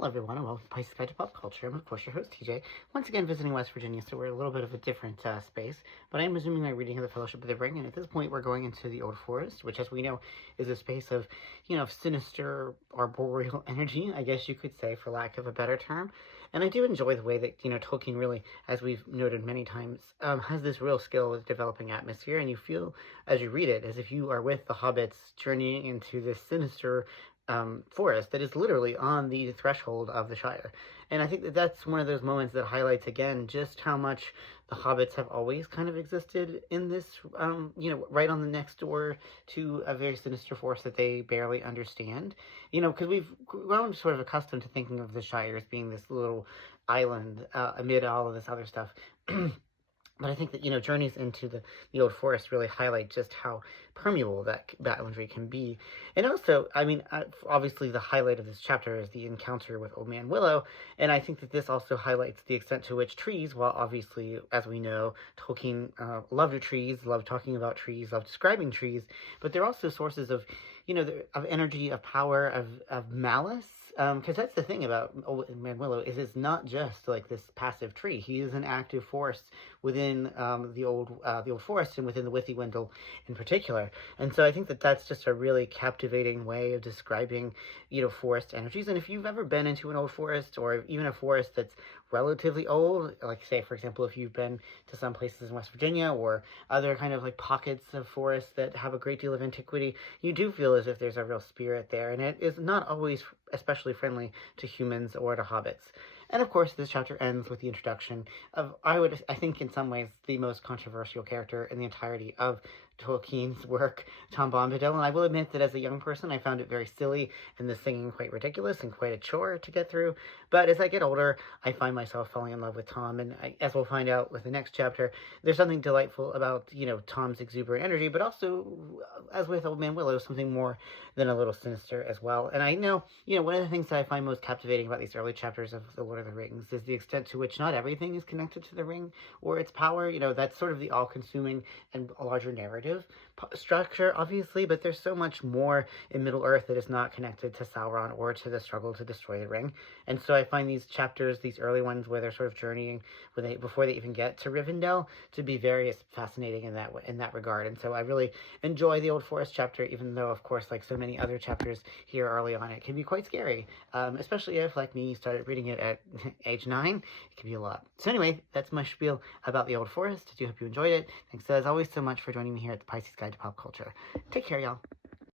Hello everyone, and welcome to Pisces Guide to Pop Culture. I'm of course your host TJ, once again visiting West Virginia, so we're a little bit of a different space, but I'm resuming my reading of the Fellowship of the Ring, and at this point we're going into the Old Forest, which as we know is a space of, sinister arboreal energy, I guess you could say, for lack of a better term. And I do enjoy the way that, Tolkien really, as we've noted many times, has this real skill with developing atmosphere, and you feel, as you read it, as if you are with the hobbits journeying into this sinister forest that is literally on the threshold of the Shire. And I think that that's one of those moments that highlights again just how much the hobbits have always kind of existed in this, right on the next door to a very sinister force that they barely understand. Because we've grown sort of accustomed to thinking of the Shire as being this little island amid all of this other stuff. But I think that, journeys into the Old Forest really highlight just how permeable that boundary can be. And also, obviously the highlight of this chapter is the encounter with Old Man Willow, and I think that this also highlights the extent to which trees, while obviously, as we know, Tolkien loved trees, loved talking about trees, loved describing trees, but they're also sources of, of energy, of power, of malice. Because that's the thing about Old Man Willow is it's not just like this passive tree. He is an active force within the old forest and within the Withywindle in particular. And so I think that that's just a really captivating way of describing, forest energies. And if you've ever been into an old forest or even a forest that's relatively old, like say, for example, if you've been to some places in West Virginia or other kind of like pockets of forests that have a great deal of antiquity, you do feel as if there's a real spirit there. And it is not always especially friendly to humans or to hobbits. And of course, this chapter ends with the introduction of, I think in some ways, the most controversial character in the entirety of Tolkien's work, Tom Bombadil. And I will admit that as a young person, I found it very silly and the singing quite ridiculous and quite a chore to get through. But as I get older, I find myself falling in love with Tom. And as we'll find out with the next chapter, there's something delightful about, Tom's exuberant energy, but also, as with Old Man Willow, something more than a little sinister as well. And I know, one of the things that I find most captivating about these early chapters of The Lord of the Rings is the extent to which not everything is connected to the ring or its power. That's sort of the all-consuming and larger narrative structure, obviously, but there's so much more in Middle-earth that is not connected to Sauron or to the struggle to destroy the ring. And so I find these chapters, these early ones where they're sort of journeying before they even get to Rivendell, to be very fascinating in that regard. And so I really enjoy the Old Forest chapter, even though, of course, like so many other chapters here early on, it can be quite scary, especially if, like me, you started reading it at age 9. It can be a lot. So anyway, that's my spiel about the Old Forest. I do hope you enjoyed it. Thanks as always so much for joining me here at the Pisces Guide to Pop Culture. Take care, y'all.